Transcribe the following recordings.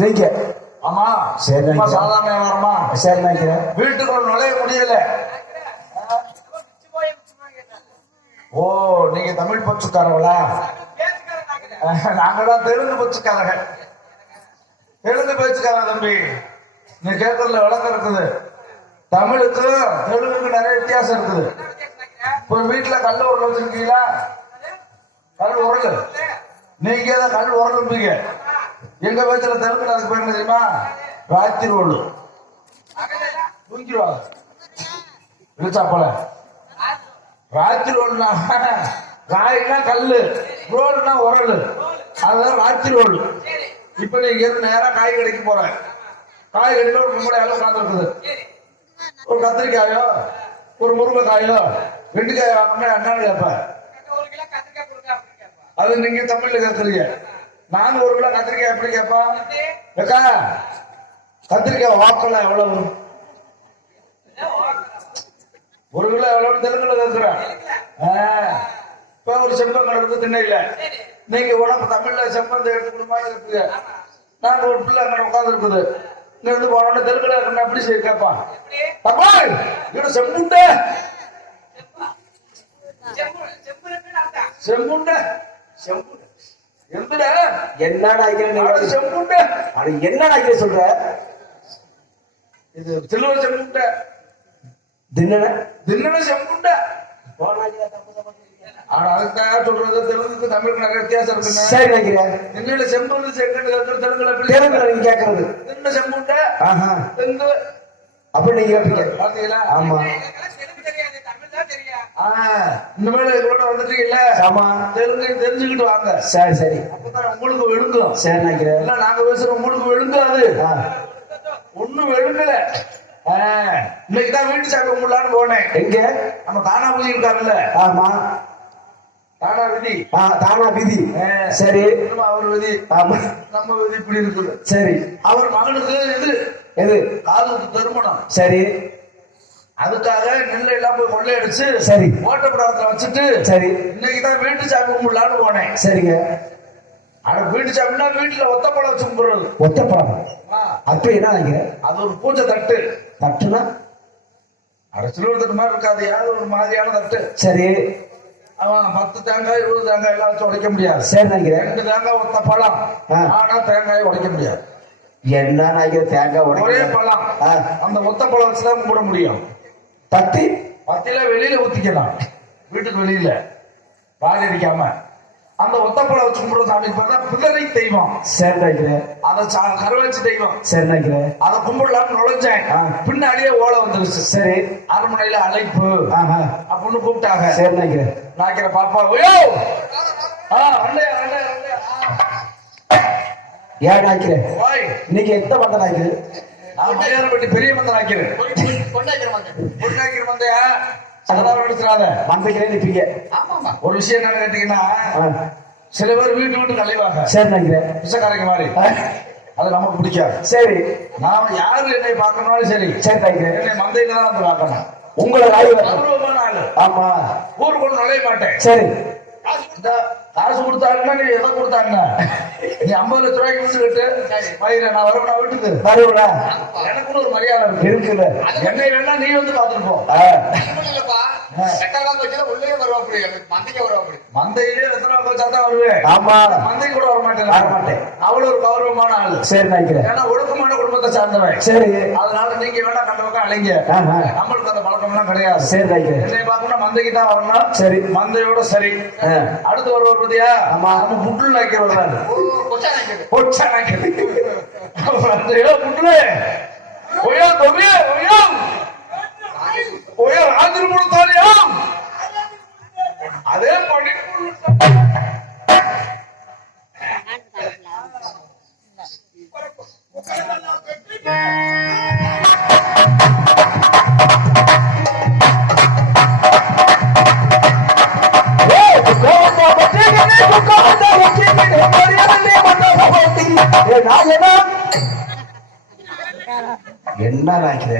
நீங்க ஆமா சரி சாதாரண வியாபாரமா சரி நினைக்கிறேன் வீட்டுக்குள்ள நுழைய முடியல. ஓ நீங்க தமிழ் பச்சுக்காரங்களா? நாங்களாம் தெலுங்கு பச்சுக்காரங்க. தெலுங்கு பேச்சுக்காரன் தம்பி. நீ கேட்கறதுல விளக்கம் இருக்குது. தமிழுக்கும் தெலுங்குக்கும் நிறைய வித்தியாசம் இருக்குது. ஒரு வீட்டுல கல் உரல் வச்சிருக்கீங்களா? கல் உரல் நீங்க தான் கல் உரலும்பீங்க. எங்க பேச்சுல தெலுங்குல அதுக்கு பேர் தெரியுமா? ராத்திரி ரோடு தூங்கிடுவாங்க. இழுச்சாப்பல ராத்திரி ரோடுனா காய்னா கல்லு, ரோடுனா உரல், அதுதான் ராத்திரி ரோடு. இப்ப நீங்க இருந்து நேரா காய் கடைக்கு போற. காய் கடையில ஒரு கும்பல அளவு உட்கார்ந்து இருக்குது. ஒரு கத்திரிக்காயோ ஒரு முருங்கைக்காயோ வெண்டிக்காய் வாங்கினா என்னன்னு கேட்ப. அது நீங்க தமிழ்ல கேட்கறீங்க. நான் ஒரு கிலோ கத்திரிக்காய் எப்படி கேட்பா? ஏக்கா கத்திரிக்காய் வாக்கெல்லாம் எவ்வளவு? ஒரு கிலோ எவ்வளவு தெலுங்குல கேட்கிறேன். இப்ப ஒரு செம்பம் கிடக்குது திண்ணையில. நீங்க உடம்பு தமிழ்ல செம்பந்தை எடுத்து கொடுப்பாங்க இருக்குது. நாங்க ஒரு பிள்ளை அங்க உட்கார்ந்து இருக்குது. இங்க இருந்து போனோட தெலுங்குல இருக்கணும் அப்படி செய்ய கேட்பான். அப்பா இவட செம்புண்ட செம்புண்ட செம்புண்ட எந்த என்னடா செம்புண்ட அது என்னடா சொல்ற? இது சில்வர் செம்புண்ட தின்னன தின்னன செம்புண்ட. ஆனா அதுக்காக சொல்றது தெலுங்குக்கு தமிழுக்கு நிறைய வித்தியாசம் இருக்குங்க. சரி நினைக்கிறேன். என்னோட செம்பு செங்கல் தெலுங்குல எப்படி தெலுங்குல நீங்க கேட்கறது தின்ன செம்புண்ட தெலுங்கு அப்படி நீங்க கேட்பீங்க பாத்தீங்களா? ஆமா இந்த மேல இதோட வந்துட்டீங்கல்ல. ஆமா தெலுங்கு தெரிஞ்சுக்கிட்டு வாங்க. சரி சரி அப்பதான் உங்களுக்கு விழுங்கும். சரி நினைக்கிறேன். எல்லாம் நாங்க பேசுறோம் உங்களுக்கு விழுங்காது. ஒண்ணும் விழுங்கல. இன்னைக்குதான் வீட்டு சாமி கும்பிடலான்னு போனேன். எங்க? நம்ம தானா பூஜை இருக்காருல்ல. ஆமா தானா விதி. தானா விதி. சரி அவர் விதி. ஆமா நம்ம விதி இப்படி இருக்குது. சரி அவர் மகனுக்கு எது எது காது திருமணம். சரி அதுக்காக நெல்லை எல்லாம் போய் கொள்ளையடிச்சு சரி ஓட்டப்படாதத்துல வச்சுட்டு சரி இன்னைக்குதான் வீட்டு சாமி கும்பிடலான்னு போனேன். சரிங்க. ஆனா வீட்டு சாமினா வீட்டுல ஒத்தப்பழம் வச்சு கும்பிடுறது. ஒத்தப்பழம் அப்ப என்ன நினைக்கிறேன்? அது ஒரு பூஜை தட்டு. தட்டுனா சிலுவர் தட்டு மாதிரி இருக்காது, ஏதாவது ஒரு மாதிரியான தட்டு. சரி அவன் 10 தேங்காய் 20 தேங்காய் எல்லாம் வச்சு உடைக்க முடியாது. சரி நினைக்கிறேன். 2 தேங்காய் ஒத்த பழம். ஆனா தேங்காய் உடைக்க முடியாது. என்ன நினைக்கிறேன்? தேங்காய் ஒரே பழம். அந்த ஒத்த பழம் வச்சுதான் கும்பிட முடியும். பத்தி பத்தில வெளியில ஊத்திக்கலாம். வீட்டுக்கு வெளியில பால் அடிக்காம அந்த ஒத்தப்பழம் வச்சு கும்பிடுற சாமி பார்த்தா பிள்ளை தெய்வம். சரி நினைக்கிறேன். அதை கருவச்சு தெய்வம். சரி நினைக்கிறேன். அதை கும்பிடலாம்னு நுழைஞ்சேன். பின்னாடியே ஓலை வந்துருச்சு. சரி அரண்மனையில அழைப்பு அப்படின்னு கூப்பிட்டாங்க. சரி நினைக்கிறேன். நாக்கிற பாப்பா ஏன் நாய்க்கிறேன்? நீங்க எந்த மந்த நாய்க்கு? நான் மலையாளப்பட்டி பெரிய மந்த நாய்க்கிறேன். பொண்ணாக்கிற மந்தையா மந்தைக்கிறேன் நிப்பீங்க. ஒரு விஷயம் என்ன கேட்டீங்கன்னா, சில பேர் வீட்டு கலைவாங்க. சரி நினைக்கிறேன். பிச்சைக்காரங்க மாதிரி. அது நமக்கு பிடிக்காது. சரி நான் யாரு என்னை பார்க்கணும்னாலும் சரி சரி நினைக்கிறேன். என்னை மந்தையில தான் வந்து பார்க்கணும். உங்களை கௌரவமான ஆளு. ஆமா ஊருக்குள்ள நுழைய மாட்டேன். சரி காசு கொடுத்தாங்கன்னா நீ எதை கொடுத்தாங்கன்னா நீ 50 லட்சம் ரூபாய்க்கு விட்டு கட்டு நான் வரவனா வீட்டுக்கு வருவா. எனக்குன்னு ஒரு மரியாதை இருக்குல்ல. என்னை வேணா நீ வந்து பாத்துட்டு போ. மந்தையிலே எத்தனை வச்சாதான் வருவேன். ஆமா மந்தை கூட வர மாட்டேன். அவ்வளவு ஒரு கௌரவமான ஆளு. சரி நினைக்கிறேன். ஏன்னா ஒழுக்கமான குடும்பத்தை சார்ந்தவன். சரி அதனால நீங்க வேணா கண்ட பக்கம் அலைங்க. நம்மளுக்கு அந்த பழக்கம் எல்லாம் கிடையாது. சரி நினைக்கிறேன். என்னை பார்க்கணும் மந்தைக்கு தான் வரணும். சரி மந்தையோட சரி. அடுத்து வருவார் பத்தியா? ஆமா நம்ம புட்டு நாய்க்க வருவாரு. பொச்சா நாய்க்கிறது புட்டு ஒய்யா தொகையா ஒய்யா ஒய்யா ராத்திரி கொடுத்தாரியா அதே படி என்ன நினைக்கிற?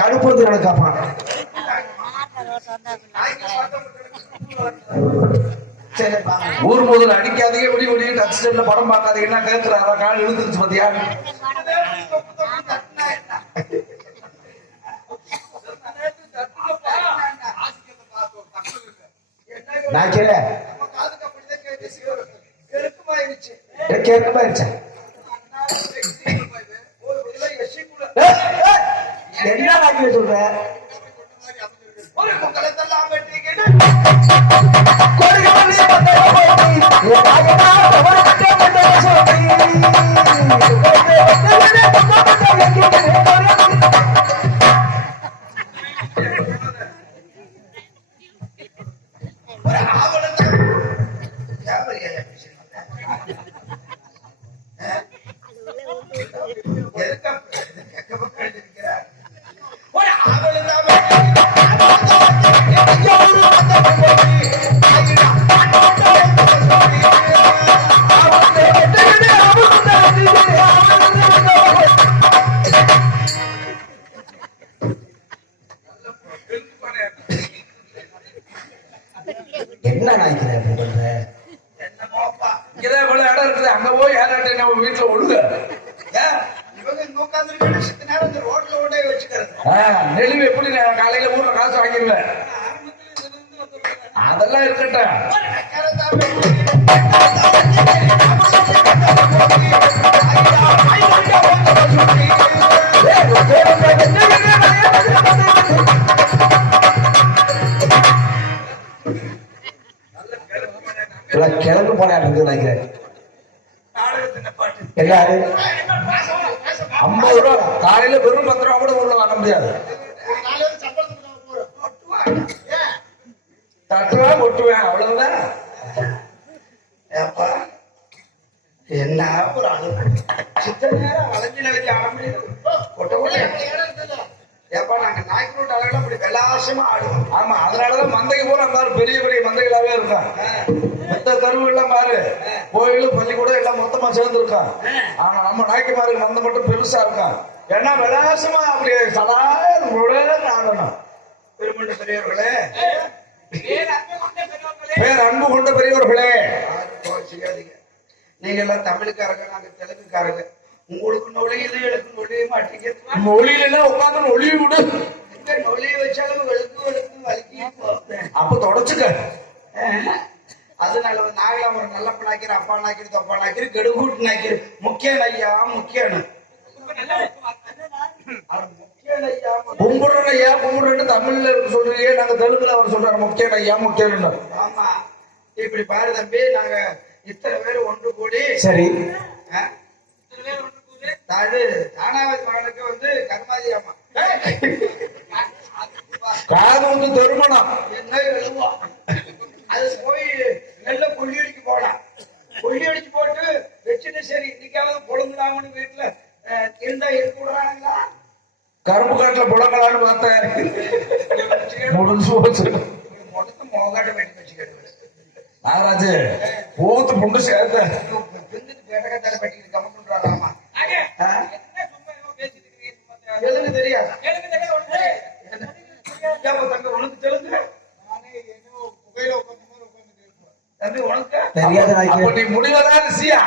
கடுப்பு வந்து நடக்காப்பா. ஊர் முதல் அடிக்காதீங்க, விடி விடி டச் ஸ்டெப்ல படம் பார்க்காதீங்கன்னா கேட்கிறாரா? கால் இழுத்துருச்சு பாத்தியா? என்ன நாக்கில சொல்ற? என்ன நினைக்கிறேன் இதே போல இடம் இருக்குது, அங்க போய் யாராட்ட நம்ம வீட்டுல ஒழுங்க நெளிவு எப்படி காலையில ஊர்ல காசு வாங்கிடுவேன். அதெல்லாம் இருக்கட்டும். கிழக்கு போனாரு நினைக்கிறேன். எல்லாரு 50 ரூபா காலையில வெறும் 10 ரூபா கூட ஊர்ல வாங்க முடியாது. தட்டுவேன் கொட்டுவேன் அவ்வளவுதான். என்ன ஒரு அனுபவம். சித்த நேரம் வளைஞ்சு நிலைக்கு ஆட முடியாது. கொட்ட கொட்ட ஏப்பா நாங்க நாய்க்குரோட்டு அழகெல்லாம் அப்படி விலாசமா ஆடுவோம். ஆமா, அதனாலதான் மந்தைக்கு போல பாரு பெரிய பெரிய மந்தைகளாவே இருக்கான். மொத்த கருவு எல்லாம் பாரு, கோயிலும் பள்ளிக்கூடம் எல்லாம் மொத்தமா சேர்ந்து இருக்கான். ஆனா நம்ம நாய்க்குமாருக்கு மந்தை மட்டும் பெருசா இருக்கான். ஏன்னா விலாசமா அப்படி சலான்னு ஆடணும். பெருமண்ட பெரியவர்களே, பேர் அன்பு கொண்ட பெரியவர்களே, நீங்க எல்லாம் தமிழுக்காரங்க, நாங்க தெலுங்குக்காரங்க. உங்களுக்கு நொழியுது எனக்கு நொழிய மாட்டீங்க. மொழியில உட்காந்து ஒளிய விடு. நொழிய வச்சாலும் வெளுக்கு வெளுக்கு வலிக்கு அப்ப தொடச்சுக்க. அதனால நாங்களாம் ஒரு நல்ல நாக்கிற அப்பா நாக்கிற தப்பா நாக்கிற கெடுகூட்டு நாக்கிற முக்கிய ஐயா முக்கியனு கும்பிடுற ஐயா கும்பிடுறேன்னு தமிழ்ல சொல்றீங்க, நாங்க தெலுங்குல அவர் சொல்றாரு முக்கிய ஐயா முக்கியன்னு. ஆமா, இப்படி பாரு தம்பி, நாங்க இத்தனை பேர் ஒன்று கூடி சரி தானாவதி மகனுக்கு வந்து கர்மாதி அம்மா காது வந்து திருமணம் என்ன எழுவோம். அது போய் நல்ல கொள்ளி அடிக்கு போலாம். கொள்ளி அடிச்சு போட்டு வச்சுட்டு சரி இன்னைக்காவது பொழுங்குடாமனு வீட்டுல இருந்தா இருக்க விடுறாங்களா? கரும்பு காட்டுல புடங்களான்னு பார்த்தேன். முடிஞ்சு போச்சு. மொத்தம் மோகாட்ட வெட்டி வச்சுக்கிட்டு நாகராஜு போத்து புண்டு சேர்த்த பேட்டகத்தால பட்டிக்கிட்டு கம்ம பண்றாராமா. தெலுங்கு தெரியாது தம்பி உனக்கு தெலுங்கு தம்பி உனக்கு தெரியாத நீ முடிவதான் ரிசியா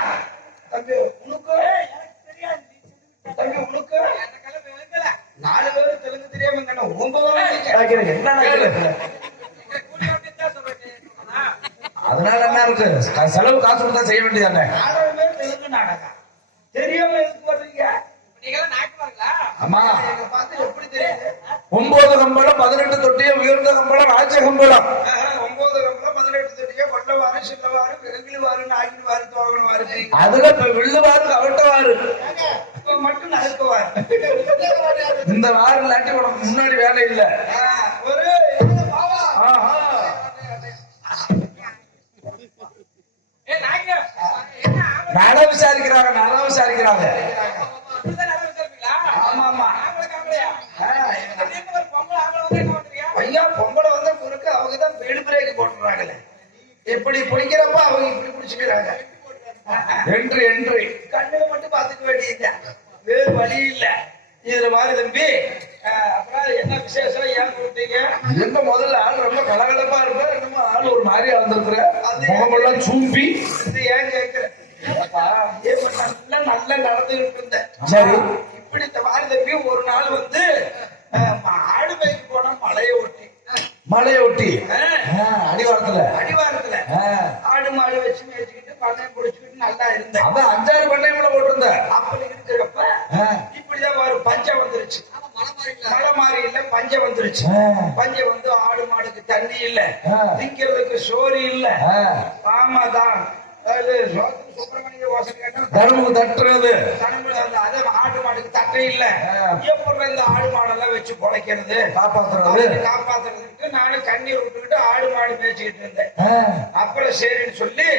தம்பி உனக்கு தம்பி உனக்கு 4 பேரும் தெலுங்கு தெரியாம என்ன அதனால என்ன இருக்கு, செலவு காசு கொடுத்தா செய்ய வேண்டியதானே. 4 பேர் தெலுங்கு நாடகம் தெரியாம எதுக்கு வர்றீங்க? ஆமா, பார்த்து எப்படி தெரியுது? 9 கம்பளம் 18 தொட்டிய உயர்ந்த கம்பளம் ராஜ கம்பளம் 9 கம்பளம் 18 தொட்டிய கொள்ளவாறு சில்லவாறு பெருங்கிழுவாறு நாகிடுவாறு தோகணுவாரு அதுல வில்லுவாரு கவட்டவாரு மட்டும் நடக்குவார். இந்த வாரம் இல்லாட்டி உனக்கு முன்னாடி வேலை இல்ல. ஒரு நல விசாரிக்கிறாங்க, நல விசாரிக்கிறாங்க. ஆமா ஆமா ஐயா, பொம்பளை வந்தா குறுக்க அவங்கதான் வீடு பிரேக் போட்டுறாங்களே. இப்படி பிடிக்கிறப்ப அவங்க இப்படி பிடிச்சுக்கிறாங்க. என்று கண்ணுல மட்டும் பாத்துக்க வேண்டியது. வழி இல்ல. இதுல மாதிரி தம்பி அப்புறம் என்ன விசேஷம் ஏன் கூப்பிட்டீங்க? எங்க முதல்ல ஆள் ரொம்ப கலகலப்பா இருப்பேன், என்னமோ ஆள் ஒரு மாதிரி வந்திருக்கிற முகமெல்லாம் சூம்பி. இது ஏன் கேட்கிறேன்? நல்லா நடந்துகிட்டு இருந்தேன். சரி. இப்படி மாதிரி தம்பி ஒரு நாள் வந்து ஆடு மேய்க்கு போனா மழையை ஒட்டி அடிவாரத்துல ஆடு மாடு வச்சு மேய்ச்சிக்கிட்டு பண்ணையம் பிடிச்சிக்கிட்டு நல்லா இருந்தேன். அதான் 5-6 பண்ணையம் கூட போட்டிருந்தேன். அப்படி இருக்கிறப்ப இப்படிதான் ஒரு பஞ்சம் வந்துருச்சு. மழை மாறி இல்ல, பஞ்சம் வந்துருச்சு. பஞ்சம் வந்து ஆடு மாடுக்கு தண்ணி இல்ல, திங்கிறதுக்கு சோறு இல்ல. ஆமாதான் சுப்பிரமணிய வாசன் கேட்டா தர்மம் தட்டுறது, ஆடு மாடுக்கு தட்டை இல்ல. எப்படி இந்த ஆடு மாடெல்லாம் வச்சு பொழைக்கிறது, காப்பாத்துறதுக்கு நானும் கண்ணீர் விட்டுக்கிட்டு ஆடு மாடு மேய்ச்சிக்கிட்டு இருந்தேன். அப்புறம் சரின்னு சொல்லி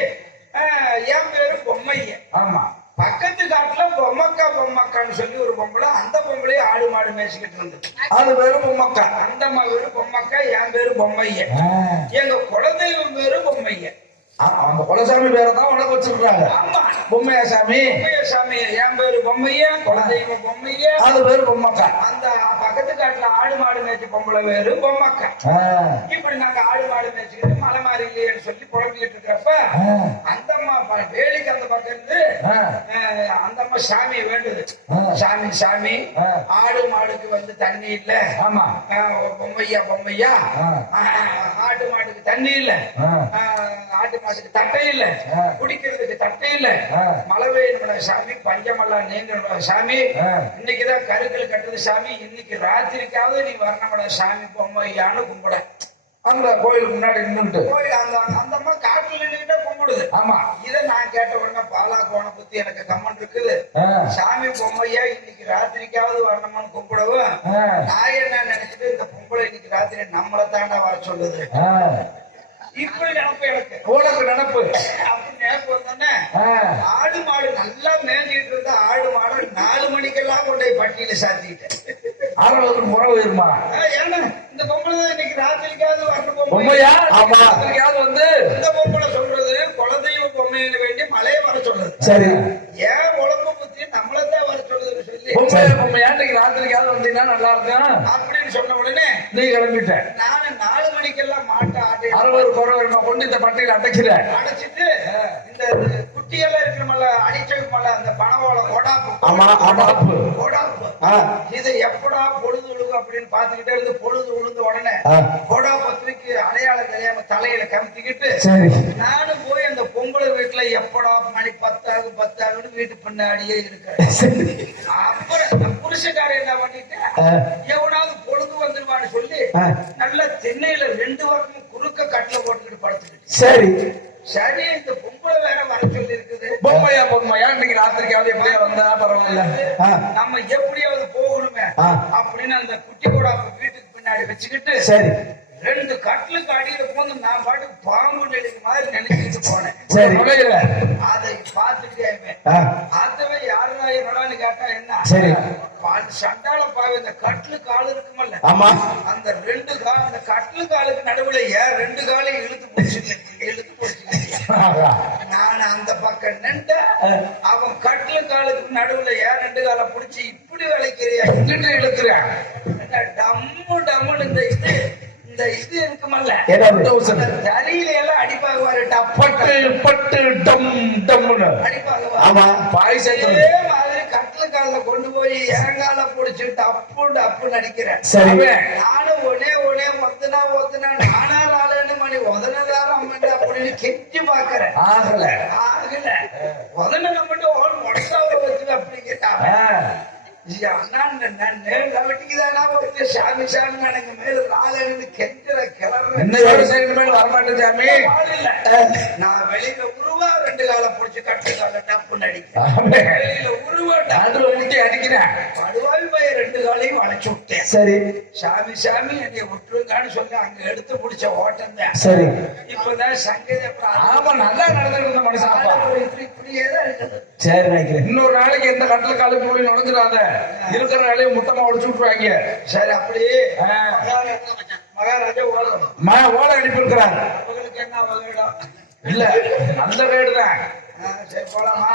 என் பேரு பொம்மைய. ஆமா, பக்கத்து காட்டுல பொம்மக்கான்னு சொல்லி ஒரு பொம்பளை, அந்த பொம்பளையே ஆடு மாடு மேய்ச்சிக்கிட்டு இருந்தது. அது பேரு பொம்மக்கா. அந்த அம்மா பேரு பொம்மக்கா, என் பேரு பொம்மைய. எங்க குலதெய்வம் பேரு பொம்மைய. அந்த குலசாமி பேரை தான் உனக்கு வச்சிருக்காங்க. ஆமா, பொம்மையா சாமி. சாமி என் பேரு பொம்மைய, குலதெய்வம் பொம்மைய, அது பேரு பொம்மக்கா. அந்த பக்கத்து காட்டுல ஆடு மாடு மேய்ச்சி பொம்பளை பேரு பொம்மக்கா. இப்படி நாங்க ஆடு மாடு மேய்ச்சிக்கிட்டு மலை மாறி இல்லையேன்னு சொல்லி புலம்பிக்கிட்டு இருக்கிறப்ப அந்த அம்மா வேலிக்கு அந்த பக்கம் இருந்து அந்த அம்மா சாமியை வேண்டுது. சாமி ஆடு மாடுக்கு வந்து தண்ணி இல்ல. ஆமா, பொம்மையா ஆடு மாடுக்கு தண்ணி இல்ல, ஆட்டு மாட்டுக்கு தட்டை இல்ல, குடிக்கிறதுக்கு தட்டை இல்ல, மழை பெய்யணும் சாமி, பஞ்சமெல்லாம் நீங்க சாமி, இன்னைக்குதான் கருக்கள் கட்டுது சாமி, இன்னைக்கு ராத்திரிக்காவது நீ வரணும் சாமி பொம்மையான்னு கும்பிட. அந்த கோயிலுக்கு முன்னாடி நின்றுட்டு கோயில் அந்த அம்மா காட்டுல நின்றுட்டா கும்பிடுது. ஆமா, இதை நான் கேட்ட உடனே பாலா கோண புத்தி எனக்கு கம்மன் இருக்குது. சாமி பொம்மையா இன்னைக்கு ராத்திரிக்காவது வரணும்னு கும்பிடவும் நான் என்ன நினைச்சிட்டு இந்த பொம்பளை இன்னைக்கு ராத்திரி நம்மளை தாண்டா வர சொல்லுது. இப்படி நினைப்பு எனக்கு, உனக்கு நினைப்பு. அப்படி நினைப்பு வந்தோன்னே ஆடு மாடு நல்லா மேய்ஞ்சிட்டு இருந்த ஆடு மாடு 4 மணிக்கெல்லாம் கொண்டு போய் பட்டியல சாத்திட்டேன். ஆளுநருக்கு முறை வருமா? ஏன்னா இந்த பொம்பளை தான் இன்னைக்கு ராத்திரிக்காவது வரணும் பொம்மையா. ஆமா, ராத்திரிக்காவது வந்து இந்த பொம்பளை சொல்றது குலதெய்வ பொம்மையில வேண்டி மழையை வர சொல்றது. சரி, ஏன் உழப்ப பத்தி நம்மளதான் வர சொல்லுதுன்னு சொல்லி பொம்மையா இன்னைக்கு ராத்திரிக்காவது வந்தீங்கன்னா நல்லா இருக்கும் அப்படின்னு சொன்ன உடனே நீ கிளம்பிட்ட. நானு 4 மணிக்கெல்லாம் மாட்டை ஆட்டி 60 குறவை கொண்டு இந்த பட்டியல அடைச்சிட்டு இந்த குட்டியெல்லாம் இருக்கணுமல்ல, அடிச்சதுமல்ல அந்த பணவோளம் கொடாப்பு இதை எப்படா பொழுது விழுகும் அப்படின்னு பாத்துக்கிட்டே இருந்து பொழுது விழுந்த உடனே கொடா பத்திரிக்கு அடையாளம் தெரியாம தலையில கமித்திக்கிட்டு நானும் போய் அந்த பொங்கல் வீட்டுல எப்படா மணி 10 வீட்டு பின்னாடியே இருக்கிறேன். அப்புறம் புருஷக்காரர் என்ன பண்ணிட்டேன், எவனாவது பொழுது வந்துருவான்னு சொல்லி நல்லா திண்ணையில 2 பக்கமும் குறுக்க கட்டில போட்டுக்கிட்டு படுத்துக்கிட்டு. சரி இந்த பொம்பளை வேற வர சொல்லி இருக்குது. பொம்மையா இன்னைக்கு ராத்திரிக்காவது எப்படியா வந்தா பரவாயில்ல, நம்ம எப்படியாவது போகணுமே அப்படின்னு அந்த குட்டி கூட வீட்டுக்கு பின்னாடி வச்சுக்கிட்டு 2 கட்டிலுக்கு அடியில போந்து நான் பாட்டுக்கு பாம்பு நெடுக்கு மாதிரி நினைச்சுட்டு போனேன். அதை பார்த்துட்டே அதுவே யாருன்னா என்னடான்னு கேட்டா என்ன சண்டால பாவி இந்த கட்டிலு கால் இருக்குமல்ல, அந்த 2 கால் அந்த கட்டிலு காலுக்கு நடுவுல 2 காலையும் இழுத்து போச்சு. நான் அந்த பக்கம் நின்று அவன் கட்டிலு காலுக்கு நடுவுல 2 காலை பிடிச்சி இப்படி வளைக்கிறியா இங்கிட்டு இழுக்கிறேன். டம்முன்னு இந்த இது இருக்குமல்ல தறியில எல்லாம் அடிப்பாங்க, அதே மாதிரி கட்டில கால கொண்டு போய் ஏங்கால புடிச்சு டப்பு நடிக்கிறேன். நானும் ஒன்னே ஒத்துனா நானா 4 மணி உதனதாரம் அப்படின்னு கெஞ்சி பாக்குறேன். ஆகல உதன மட்டும் முடசாவ வச்சு அப்படிங்கிறாங்க. சாமி எனக்கு மேல 4 கெஞ்சிற கிளற வரமாட்டேன் சாமி. நான் வெளியில உருவா 2 காலை பிடிச்சு கட்டு கால டப்பு நடிக்கிறேன். வெளியில உருவா முட்டி அடிக்கிறேன். படுவாய் போய் 2 காலையும் அழைச்சு விட்டேன். சாமி என்னை விட்டுருங்கான்னு சொல்லி அங்க எடுத்து பிடிச்ச ஓட்டம் தான். இப்பதான் சங்கீத நல்லா நடந்துட்டு இருந்த மனுஷன் இப்படியேதான் இருக்குது. இன்னொரு நாளைக்கு எந்த கட்டல காலுக்கு போய் நுழைஞ்சிடாத, இருக்கிற வேலையை மொத்தமா உடைச்சு விட்டுருவாங்க. சரி, அப்படியே மகாராஜா ஓலை அனுப்பி இருக்கிறார். உங்களுக்கு என்ன வகையிடம் இல்ல, நல்ல வேடுதான். சரி போலாமா?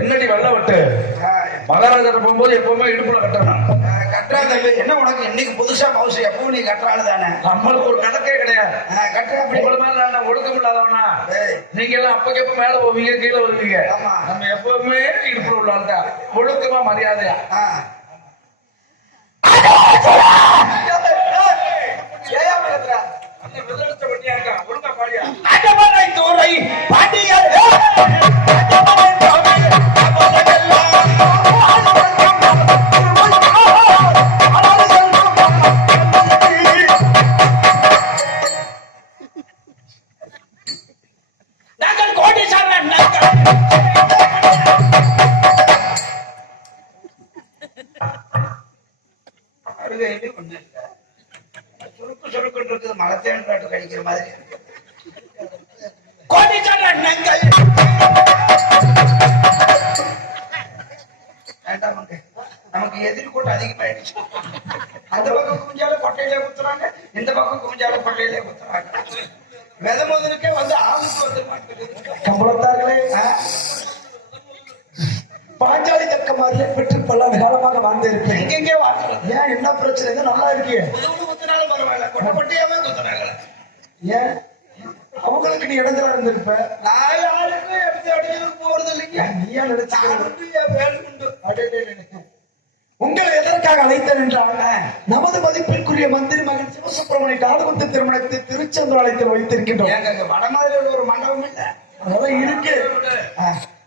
என்னடி வெள்ள விட்டு மகாராஜா போகும்போது எப்பவுமே இடுப்புல கட்டணும். கட்டுறா தம்பி, என்ன உனக்கு இன்னைக்கு புதுசா மவுசு? எப்பவும் நீ கட்டுறாள் தானே? நம்மளுக்கு ஒரு கணக்கே கிடையாது. கட்டுற அப்படி உங்களை மேல நான் ஒழுக்கம் இல்லாதவனா? நீங்க எல்லாம் அப்பக்கப்ப மேல போவீங்க, கீழே வருவீங்க. நம்ம எப்பவுமே இடுப்புல உள்ளாண்டா ஒழுக்கமா மரியாதையா. ஒழுங்கா பாடியா பாண்டியா சுருக்கு சுருக்குன்னு இருக்குது, மலத்தேன் காட்டு கழிக்கிற மாதிரி. நமக்கு எதிர்கூட்டம் அதிகமாயிடுச்சு. அந்த பக்கம் குஞ்சால கொட்டையிலே குத்துறாங்க, இந்த பக்கம் குஞ்சால கொட்டையிலே குத்துறாங்க. வித முதலுக்கே வந்து ஆபத்து வந்து மாட்டேங்குது. கம்பளத்தார்களே, பாஞ்சாலி தக்க மாதிரியே பெற்று பல காலமாக வாழ்ந்திருப்பேன். எங்கெங்கே வாழ்க்கை ஏன் என்ன பிரச்சனை? நல்லா இருக்கே. குத்துனாலும் பரவாயில்ல, கொட்டை கொட்டையாவே குத்துறாங்களே. ஏன் அவங்களுக்கு நீ இடத்துல இருந்திருப்ப? நான் யாருக்கும் எடுத்து அடிச்சதுக்கு போறது இல்லைங்க. நீயா வேணுண்டு. உங்களை எதற்காக அழைத்தேன் என்றால், நமது மதிப்பிற்குரிய மந்திரி மகன் சிவசுப்பிரமணிய காதுகுத்து திருமணத்தை திருச்செந்தூராலயத்தில் வைத்திருக்கின்றோம். எங்க வட மாதிரி ஒரு மண்டபம் இல்ல, அதெல்லாம் இருக்கு.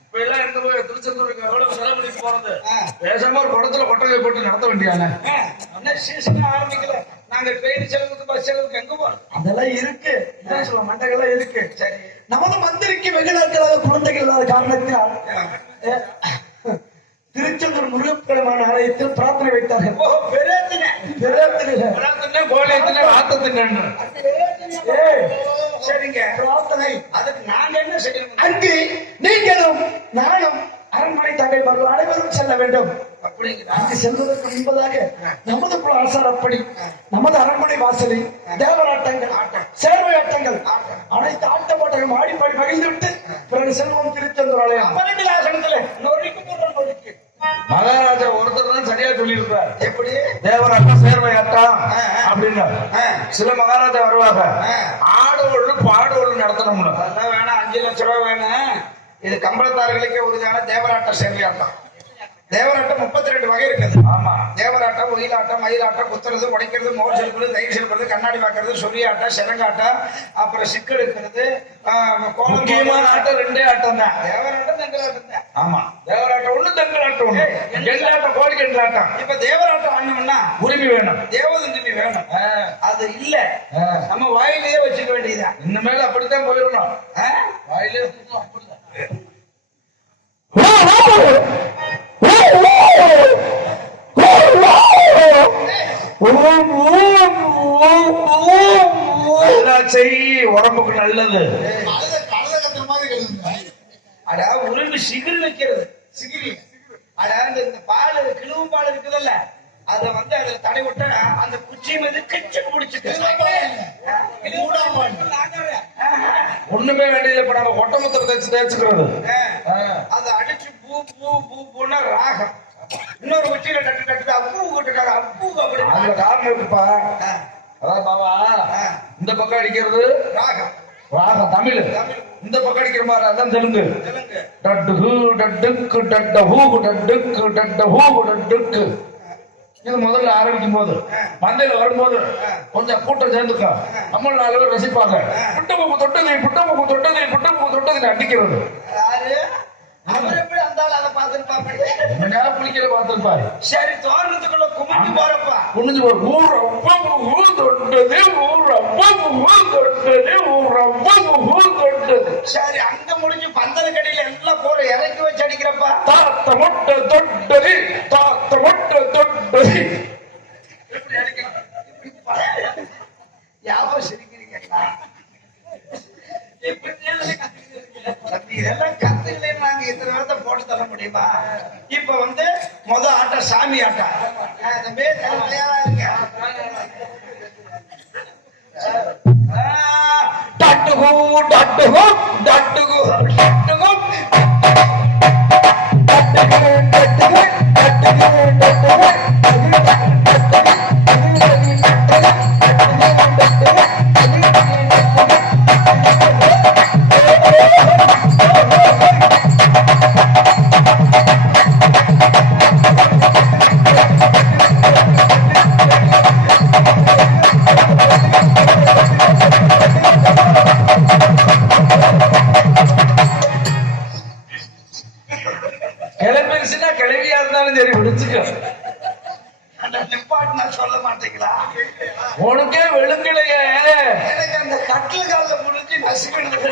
இப்ப எல்லாம் எங்க போய் திருச்செந்தூருக்கு எவ்வளவு செலவு பண்ணி போறது? பேசாம ஒரு குடத்துல கொட்டகை போட்டு நடத்த வேண்டியானே. சீசன் ஆரம்பிக்கல, நாங்க ட்ரெயின் செலவுக்கு பஸ் செலவுக்கு எங்க போறோம்? அதெல்லாம் இருக்கு. சொல்ல மண்டகெல்லாம் இருக்கு. சரி, நமது மந்திரிக்கு வெகு நாட்களாக குழந்தைகள் இல்லாத காரணத்தினால் திருச்செந்தூர் முருகப்பெருமான் ஆலயத்தில் பிரார்த்தனை வைத்தார்கள். சரிங்க, பிரார்த்தனை. அதுக்கு நாங்க என்ன செய்யணும்? அங்கு நீங்களும் நானும் அரண்மனை தங்கைமார்கள் அனைவரும் செல்ல வேண்டும். அங்கு செல்வதற்கு முன்பதாக நமது குல ஆசாரப்படி நமது அரண்மனை வாசலில் தேவராட்டங்கள், சேர்வை ஆட்டங்கள், அனைத்து ஆட்ட போட்டங்கள் ஆடிப்பாடி மகிழ்ந்து விட்டு பிறகு செல்வம் திருச்செந்தூர் ஆலயம். மகாராஜா ஒருத்தர் தான் சரியா சொல்லி இருப்பார். எப்படி? தேவராட்டம், சேர்வை ஆட்டம் அப்படின்னு. சில மகாராஜா வருவாங்க, ஆடோடு பாடோடு நடத்தணும்னு. அதெல்லாம் வேணாம், 5 லட்சம் ரூபாய் வேணும். இது கம்பளத்தார்களுக்கே உறுதியான தேவராட்டம், சேர்வையாட்டம். தேவராட்டம் 32 வகை இருக்குது. ஆமா, தேவராட்டம், ஒயிலாட்டம், மயிலாட்டம், குத்துறது, உடைக்கிறது, மோர் செலுக்கிறது, தயிர் செலுக்கிறது, கண்ணாடி பார்க்கறது, சொரியாட்டம், செனங்காட்டம், அப்புறம் சிக்கு எடுக்கிறது. முக்கியமான ஆட்டம் 2 ஆட்டம் தான். தேவராட்டம், தெங்கலாட்டம் தான். ஆமா, தேவராட்டம் ஒண்ணு, தெங்கலாட்டம் ஒண்ணு. எங்களாட்டம், கோழி கெண்டலாட்டம். இப்ப தேவராட்டம் ஆடணும்னா உரிமை வேணும், தேவதுரிமை வேணும். அது இல்ல, நம்ம வாயிலேயே வச்சுக்க வேண்டியதுதான். இனிமேல் அப்படித்தான் போயிடணும். வாயிலே அப்படிதான். உடம்புக்கு நல்லது. அட உருண்டு சிகிரி வைக்கிறது, சிகிரி. அட இந்த பால், கிழுவும் பால் இருக்குதுல்ல, அத வந்து அதுல தடை விட்டா அந்த குச்சி மீது கிச்சு முடிச்சுட்டு ஒண்ணுமே வேண்டியது. இப்ப நம்ம கொட்டமுத்திர தேய்ச்சுக்கிறது, அதை அடிச்சு பூ பூ பூ பூன்னா ராகம். இன்னொரு குச்சியில டட்டு டட்டு அப்பு விட்டுட்டாரு, அப்பு அப்படி. அதுல காரணம் இருக்குப்பா. அதாவது பாபா, இந்த பக்கம் அடிக்கிறது ராகம், ராகம் தமிழ். இந்த பக்கம் அடிக்கிற மாதிரி அதான் தெலுங்கு. டட்டு டட்டுக்கு டட்ட ஹூ டட்டுக்கு டட்ட ஹூ டட்டுக்கு. இது முதல்ல ஆரம்பிக்கும் போது, மந்தையில வரும்போது கொஞ்சம் கூட்டம் சேர்ந்துக்க, நம்ம 4 பேர் ரசிப்பாங்க. புட்டமுக்கு தொட்டது, புட்டமுக்கு தொட்டது, புட்டமுக்கு தொட்டது அடிக்கிறது. அவர் எப்படி அந்தாலும் அதை பார்த்துருப்பா, குளிக்கிற பார்த்திருப்பாரு. சரி, தோரணத்துக்குள்ள குமிஞ்சு போறப்பா, குனிஞ்சு போற ஊர் ஊ தொட்டது, ஊர் ஊ தொட்டது, ஊர் ஊ தொட்டது. சரி, அங்க முடிஞ்சு பந்தல கடையில எல்லாம் போற இறக்கி வச்சு அடிக்கிறப்பா, தாத்த மொட்டை தொட்டது, தாத்த மொட்டை தொட்டது. எப்படி அடிக்க யாவும் சிரிக்கிறீங்களா? இதெல்லாம் கத்துக்கலைன்னு நாங்க இத்தனை நேரத்தை போட்டு தர முடியுமா? இப்ப வந்து முத ஆட்டம் சாமி ஆட்டம். தம்பி தலைமையாதான் இருக்கேன். டட்டுகு டட்டுகு டட்டுகு டட்டுகு கிளம்பிருச்சுன்னா கிளவியா இருந்தாலும் சரி விடுச்சுக்க. அந்த நிப்பாட்டு நான் சொல்ல மாட்டீங்களா? உனக்கே வெளுக்கலையே. எனக்கு அந்த கட்டில் காலில் முடிஞ்சு நசுக்கிடுது.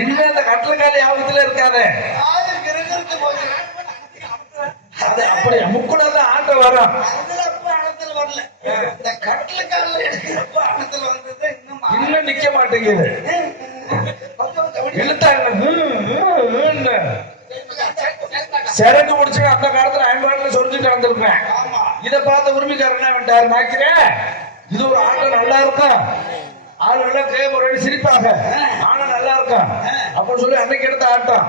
இனிமே அந்த கட்டில் கால யாபத்துல இருக்காதே. காது கிருகிருத்து போய் அது அப்படியே முக்குனது ஆட்ட வரும். அதுலப்ப ஆழத்துல வரல. இந்த கட்டில் காலில் எடுக்கிறப்ப ஆழத்துல வந்தது இன்னும் நிக்க மாட்டேங்குது. இழுத்தாங்க சிறகு முடிச்சு அந்த காலத்துல ஐம்பது சொரிஞ்சுட்டு வந்திருப்பேன். இதை பார்த்த உரிமைக்காரர் என்ன வேண்டாரு நாக்கிறேன், இது ஒரு ஆட்டம் நல்லா இருக்கும், ஆளுநர் கேட்க சிரிப்பாங்க, ஆனா நல்லா இருக்கும் அப்படின்னு சொல்லி அன்னைக்கு எடுத்த ஆட்டம்.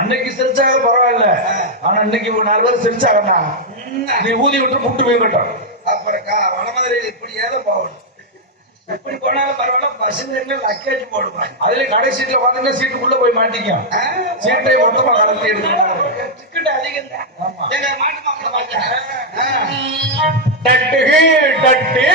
அன்னைக்கு சிரிச்சாங்க பரவாயில்ல, ஆனா இன்னைக்கு ஒரு 4 பேர் சிரிச்சாங்கண்ணா நீ ஊதி விட்டு புட்டு போய்கட்டும். அப்புறம் வடமதுரையில் இப்படி ஏதோ போகணும். எப்படி போனாலும் பரவாயில்ல, பசங்க லக்கேஜ் போடுவாங்க. அதுல கடை சீட்ல பாத்தீங்கன்னா சீட்டுக்குள்ள போய் மாட்டிக்கும். சீட்டை மொத்தமா கலந்து எடுக்கணும். டிக்கெட் அதிகம் தான். எங்க மாட்டு மாப்பிள்ள பார்த்தேன். டட்டுகு டட்டு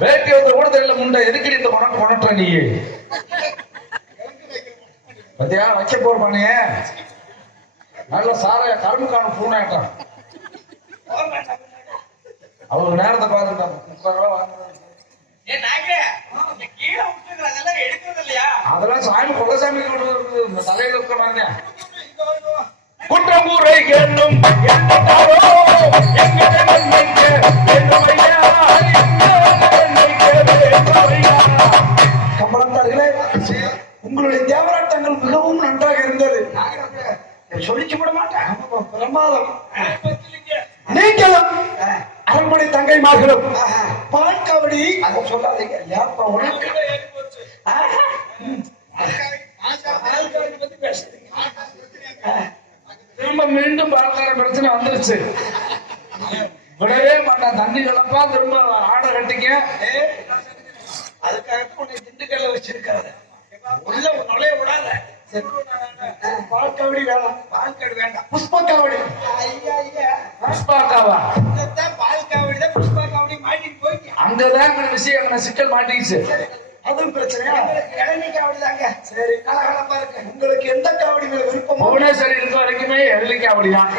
வேட்டி வந்து கூட தெரியல முண்டை எதுக்கு இந்த உனக்கு கொணட்ட நீ பத்தியா வைக்க போறப்பானே நல்ல சாரைய கரும்புக்கான பூனாட்டம். அவங்களுக்கு நேரத்தை பார்த்துட்டா 30 ரூபா வாங்குறாங்க. அதெல்லாம் சாமி கொள்ளசாமி தலையில இருக்கிறாங்க. குற்றங்கூரை கேளும் கம்பளத்தார்களே, உங்களுடைய தேவராட்டங்கள் மிகவும் நன்றாக இருந்தது. சொல்லிச்சு விட மாட்டேன். பிரமாதம். நீங்களும் அரண்மனை தங்கைமார்களும் பால்காவடி அதை சொல்லாதீங்க. ஏப்பா உனக்கு பத்தி பேசுறீங்க? திரும்ப மீண்டும் பால்கார பிரச்சனை வந்துருச்சு. விடவே மாட்டான். தண்ணி கலப்பா திரும்ப ஆடை கட்டிக்க. அதுக்காக உன்னை திண்டுக்கல்ல வச்சிருக்காரு. உள்ள நுழைய விடாத. பால்காவடி வேணாம். பால்காடு வேண்டாம். புஷ்பக்காவடி. ஐயா ஐயா, புஷ்பாக்காவா? பால்காவடி தான் புஷ்பா காவடி மாட்டிட்டு போயிட்டு. அங்கதான் விஷயம் சிக்கல் மாட்டிக்கிச்சு. அதுவும் பிரச்சனையா? இளநீ காவடி தாங்க. சரி, கலகலப்பா இருக்கு. உங்களுக்கு எந்த காவடி மேல விருப்பமோ புவனேஸ்வரி இருக்க வரைக்குமே எதிர்க்காவடிதான்.